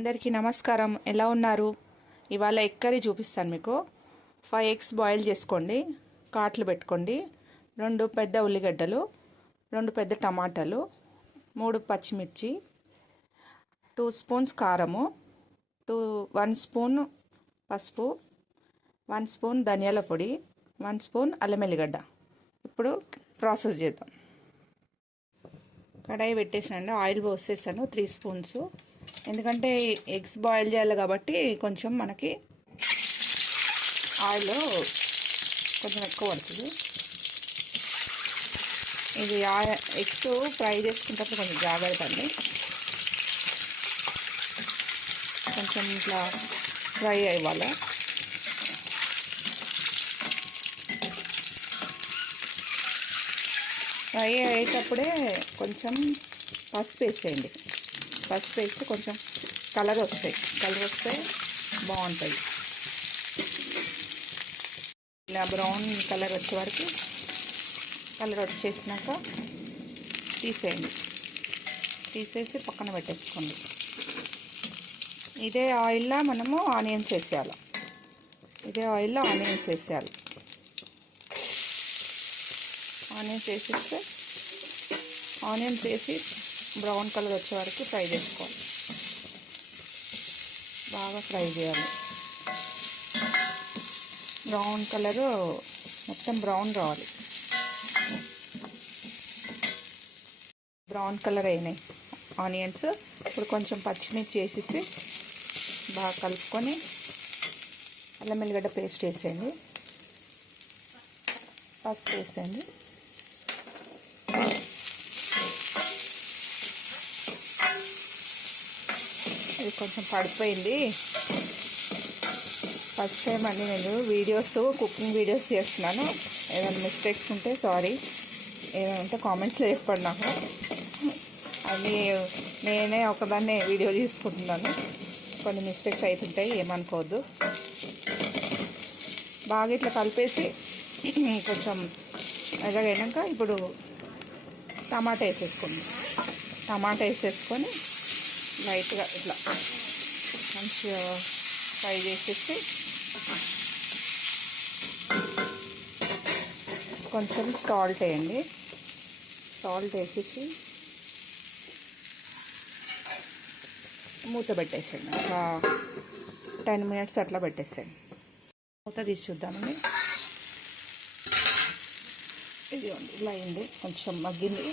అందరికీ నమస్కారం. ఎలా ఉన్నారు? ఇవాళ ఎగ్ కర్రీ చూపిస్తాను మీకు. 5 ఎగ్స్ బాయిల్ చేసుకోండి, కాట్లు పెట్టుకోండి. 2 పెద్ద ఉల్లిగడ్డలు, 2 పెద్ద టమాటాలు, 3 పచ్చిమిర్చి, 2 స్పూన్స్ కారము, 1 స్పూన్ పసుపు, 1 స్పూన్ ధనియాల పొడి, 1 స్పూన్ అల్లం ఎల్లిగడ్డ. ఇప్పుడు ప్రాసెస్ చేద్దాం. కడాయి పెట్టేసాను, ఆయిల్ పోసేసాను 3 స్పూన్స్. ఎందుకంటే ఎగ్స్ బాయిల్ చేయాలి కాబట్టి కొంచెం మనకి ఆయిల్ కొంచెం ఎక్కువ పడుతుంది. ఇది ఎగ్స్ ఫ్రై చేసుకునేటప్పుడు కొంచెం జాగ్రత్త అండి. కొంచెం ఇట్లా ఫ్రై అవ్వాలి. ఫ్రై అయ్యేటప్పుడే కొంచెం పసుపు వేసేయండి. పసుపు వేస్తే కొంచెం కలర్ వస్తే బాగుంటుంది. ఇలా బ్రౌన్ కలర్ వచ్చే వరకు కలర్ వచ్చేసినాక తీసేయండి. తీసేసి పక్కన పెట్టేసుకోండి. ఇదే ఆయిల్లో మనము ఆనియన్స్ వేసేయాలి. ఆనియన్స్ వేసేస్తే ఆనియన్స్ వేసి బ్రౌన్ కలర్ వచ్చే వరకు ఫ్రై చేసుకోవాలి. బాగా ఫ్రై చేయాలి. బ్రౌన్ కలరు మొత్తం బ్రౌన్ రావాలి. బ్రౌన్ కలర్ అయినాయి ఆనియన్స్. ఇప్పుడు కొంచెం పచ్చిమిర్చి వేసేసి బాగా కలుపుకొని అల్లం ఎల్లిగడ్డ పేస్ట్ వేసేయండి. పసుపు వేసేయండి. ఇది కొంచెం పడిపోయింది. ఫస్ట్ టైం అండి నేను కుకింగ్ వీడియోస్ చేస్తున్నాను. ఏదైనా మిస్టేక్స్ ఉంటే సారీ. ఏమైనా ఉంటే కామెంట్స్లో చెప్పండి నాకు. అది నేనే ఒకదాన్నే వీడియో తీసుకుంటున్నాను. కొన్ని మిస్టేక్స్ అవుతుంటాయి, ఏమనుకోవద్దు. బాగా ఇట్లా కలిపేసి కొంచెం ఎలాగైనాక ఇప్పుడు టమాటా వేసేసుకొని లైట్గా ఇట్లా మంచిగా ఫ్రై చేసేసి కొంచెం సాల్ట్ వేయండి. సాల్ట్ వేసేసి మూత పెట్టేసేయండి. ఒక 10 మినిట్స్ అట్లా పెట్టేసేయండి. మూత తీసి చూద్దామండి. ఇది ఇలా అయింది, కొంచెం మగ్గింది.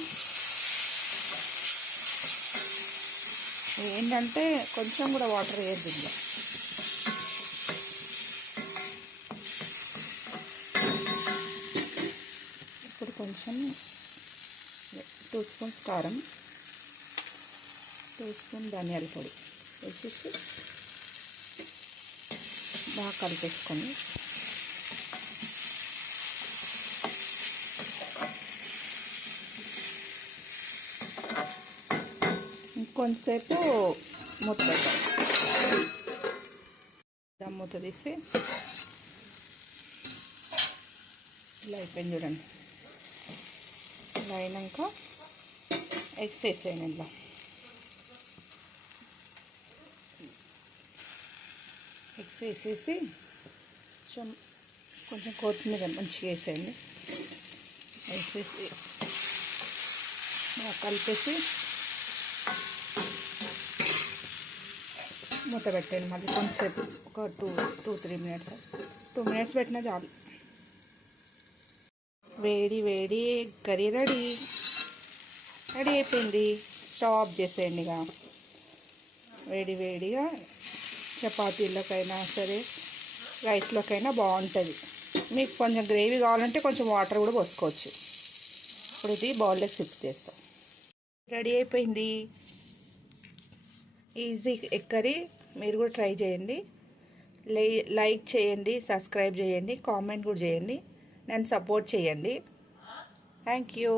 ఏంటంటే కొంచెం కూడా వాటర్ వేయద్దు. ఇప్పుడు కొంచెం 2 స్పూన్స్ కారం, 2 స్పూన్ ధనియాల పొడి వేసేసి బాగా కలిపేసుకొని ఇంకొంతసేపు మూత పెట్టాలి. మూత తీసి ఇలా అయిపోయింది చూడండి. ఇలా అయినాక ఎగ్స్ వేసేయండి. ఇలా ఎగ్స్ వేసేసి కొంచెం కొత్తిమీర మంచిగా వేసేయండి. వేసేసి బాగా కలిపేసి మూత పెట్టండి. మళ్ళీ కొంచెంసేపు ఒక 2-3 మినిట్స్ 2 మినిట్స్ పెట్టినా చాలు. వేడి కర్రీ రెడీ అయిపోయింది. స్టవ్ ఆఫ్ చేసేయండి. ఇక వేడిగా చపాతీలకైనా సరే, రైస్లోకైనా బాగుంటుంది. మీకు కొంచెం గ్రేవీ కావాలంటే కొంచెం వాటర్ కూడా పోసుకోవచ్చు. ఇప్పుడు ఇది బౌల్లోకి షిఫ్ట్ చేస్తాం. రెడీ అయిపోయింది. Easy egg curry. మీరు కూడా ట్రై చేయండి. లైక్ చేయండి, సబ్స్క్రైబ్ చేయండి, కామెంట్ కూడా చేయండి, నన్ను సపోర్ట్ చేయండి. Thank you.